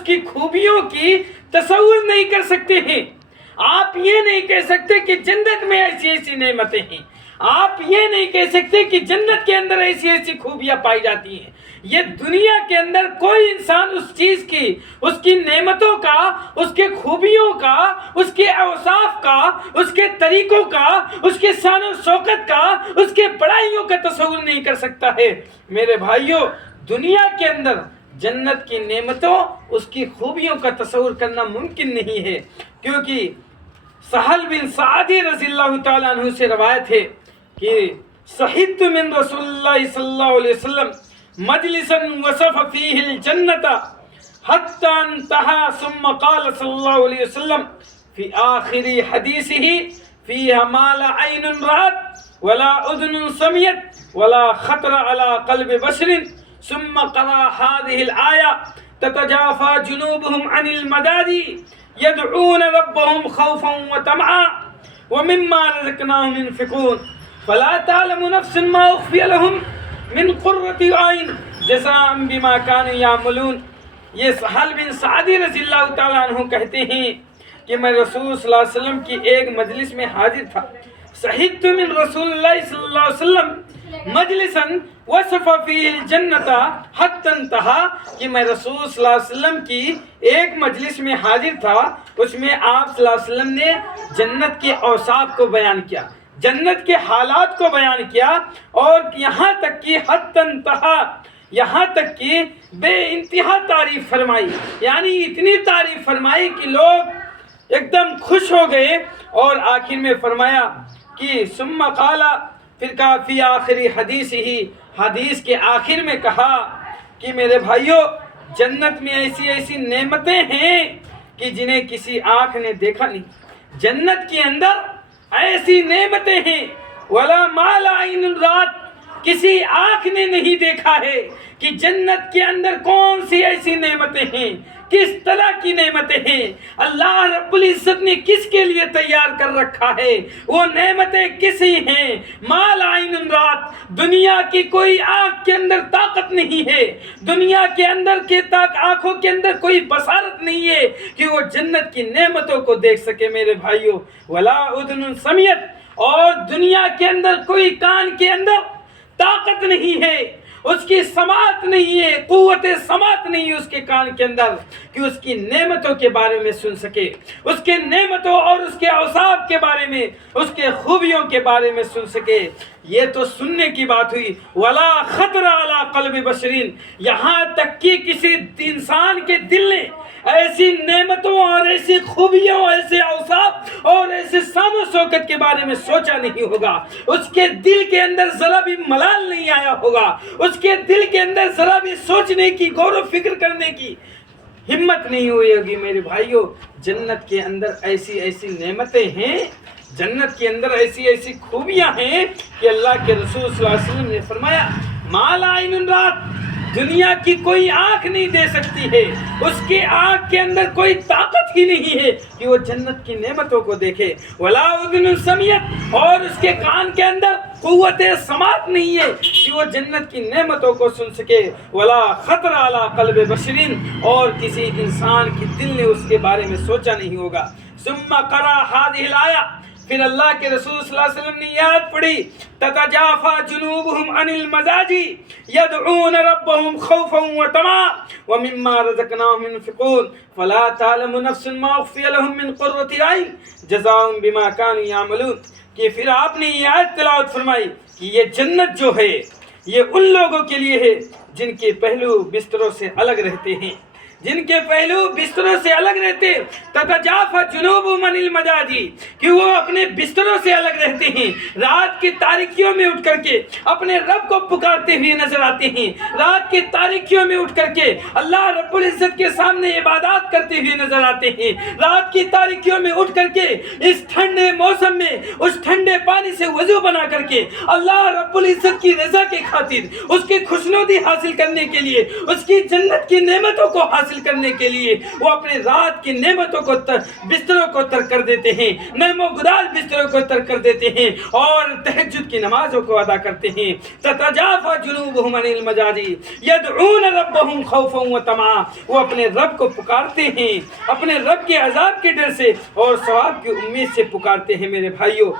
اس کی خوبیوں کی تصور نہیں کر سکتے ہیں۔ آپ یہ نہیں کہہ سکتے کہ جنت میں ایسی ایسی نعمتیں ہیں، آپ یہ نہیں کہہ سکتے کہ جنت کے اندر ایسی ایسی خوبیاں پائی جاتی ہیں۔ یہ دنیا کے اندر کوئی انسان اس چیز کی، اس کی نعمتوں کا، اس کے خوبیوں کا، اس کے اوصاف کا، اس کے طریقوں کا، اس کے شان و شوکت کا، اس کے بڑائیوں کا تصور نہیں کر سکتا ہے۔ میرے بھائیوں، دنیا کے اندر جنت کی نعمتوں، اس کی خوبیوں کا تصور کرنا ممکن نہیں ہے، کیونکہ سہل بن سعد رضی اللہ تعالیٰ عنہ سے روایت ہے کہ شہدت من رسول اللہ صلی اللہ علیہ وسلم مجلسا وصف فيه الجنة حتى انتهى ثم قال صلی اللہ علیہ وسلم في آخر حدیثه فيها ما لا عين رأت ولا أذن سمعت ولا خطر على قلب بشر ثم قرأ هذه الآية تتجافى جنوبهم عن المضاجع يدعون ربهم خوفا وطمعا ومما رزقناهم ينفقون فلا تعلم نفس ما أخفي لهم من قرۃ عین جزاء بما كانوا يعملون۔ یہ سہل بن سعد رضی اللہ تعالیٰ عنہ کہتے ہیں کہ میں رسول صلی اللہ علیہ وسلم کی ایک مجلس میں حاضر تھا۔ شہدت من رسول اللہ صلی اللہ علیہ وسلم مجلسا وصف فيه الجنة حتى انتهى کہ میں رسول صلی اللہ علیہ وسلم کی ایک مجلس میں حاضر تھا، اس میں آپ صلی اللہ علیہ وسلم نے جنت کے اوصاف کو بیان کیا، جنت کے حالات کو بیان کیا، اور یہاں تک کہ حتی انتہا، یہاں تک کہ بے انتہا تعریف فرمائی، یعنی اتنی تعریف فرمائی کہ لوگ ایک دم خوش ہو گئے، اور آخر میں فرمایا کہ ثم قال، پھر کہا فی آخری حدیث ہی، حدیث کے آخر میں کہا کہ میرے بھائیوں، جنت میں ایسی ایسی نعمتیں ہیں کہ جنہیں کسی آنکھ نے دیکھا نہیں۔ جنت کے اندر ایسی نعمتیں ہیں ولا ما لا عین رات، کسی آنکھ نے نہیں دیکھا ہے کہ جنت کے اندر کون سی ایسی نعمتیں ہیں، کس طرح کی نعمتیں ہیں، اللہ رب العزت نے کس کے لیے تیار کر رکھا ہے، وہ نعمتیں کسی ہیں۔ ما لا عین رات، دنیا کی کوئی آنکھ کے اندر طاقت نہیں ہے، دنیا کے اندر کے آنکھوں کے اندر کوئی بصارت نہیں ہے کہ وہ جنت کی نعمتوں کو دیکھ سکے۔ میرے بھائیوں، ولا اذن سمعت، اور دنیا کے اندر کوئی کان کے اندر طاقت نہیں ہے، اس کی سماعت نہیں ہے، قوت سماعت نہیں ہے اس کے کان کے اندر کہ اس کی نعمتوں کے بارے میں سن سکے، اس کے نعمتوں اور اس کے اوصاف کے بارے میں، اس کے خوبیوں کے بارے میں سن سکے۔ یہ تو سننے کی بات ہوئی۔ ولا خطر علی قلب بشرین، یہاں تک کہ کسی انسان کے دل نے ایسی نعمتوں اور ایسی خوبیوں، ایسے اوصاف اور ایسے شان و شوکت کے بارے میں سوچا نہیں ہوگا، اس کے دل کے اندر ذرا بھی ملال نہیں آیا ہوگا، اس کے دل کے اندر ذرا بھی سوچنے کی، غور و فکر کرنے کی ہمت نہیں ہوئی ہوگی۔ میرے بھائیوں، جنت کے اندر ایسی ایسی نعمتیں ہیں، جنت کے اندر ایسی ایسی خوبیاں ہیں کہ اللہ کے رسول صلی اللہ علیہ وسلم نے فرمایا ما لا عین رات، دنیا کی کوئی آنکھ نہیں دے سکتی ہے، اس کی آنکھ کے اندر کوئی طاقت ہی نہیں ہے کہ وہ جنت کی نعمتوں کو دیکھے۔ ولا اذن سمعت، اور اس کے کان کے اندر قوت سماعت نہیں ہے کہ وہ جنت کی نعمتوں کو سن سکے۔ ولا خطر علی قلب بشرین، اور کسی انسان کے دل نے اس کے بارے میں سوچا نہیں ہوگا۔ ثم قرأ هذه الآية، پھر اللہ کے رسول صلی اللہ علیہ وسلم نے یاد پڑھی تتجافى جنوبهم عن المضاجع يدعون ربهم خوفا وطمعا ومما رزقناهم ينفقون فلا تعلم نفس ما اخفي لهم من قرة اعين جزاء بما كانوا يعملون۔ کہ پھر آپ نے یہ آیت تلاوت فرمائی کہ یہ جنت جو ہے یہ ان لوگوں کے لیے ہے جن کے پہلو بستروں سے الگ رہتے ہیں، جن کے پہلو بستروں سے الگ رہتے، تتجافى جنوبهم عن المضاجع، کہ وہ اپنے بستروں سے الگ رہتے ہیں، رات کی تاریکیوں میں اٹھ کر کے اپنے رب کو پکارتے ہوئے نظر آتے ہیں، رات کی تاریکیوں میں اٹھ کر کے اللہ رب العزت کے سامنے عبادات کرتے ہوئے نظر آتے ہیں، رات کی تاریکیوں میں اٹھ کر کے اس ٹھنڈے موسم میں اس ٹھنڈے پانی سے وضو بنا کر کے اللہ رب العزت کی رضا کے خاطر، اس کی خوشنودی حاصل کرنے کے لیے، اس کی جنت کی نعمتوں کو حاصل حاصل کرنے کے لیے وہ اپنے رات کی نعمتوں کو بستروں کو ترک کر دیتے ہیں، نرم و گدال بستروں کو ترک کر دیتے ہیں اور تہجد کی نمازوں کو ادا کرتے ہیں۔ تتجافى جنوبهم عن المضاجع يدعون ربهم خوفا وطمعا، وہ اپنے رب کو پکارتے ہیں، اپنے رب کے عذاب کے ڈر سے اور ثواب کی امید سے پکارتے ہیں۔ میرے بھائیوں،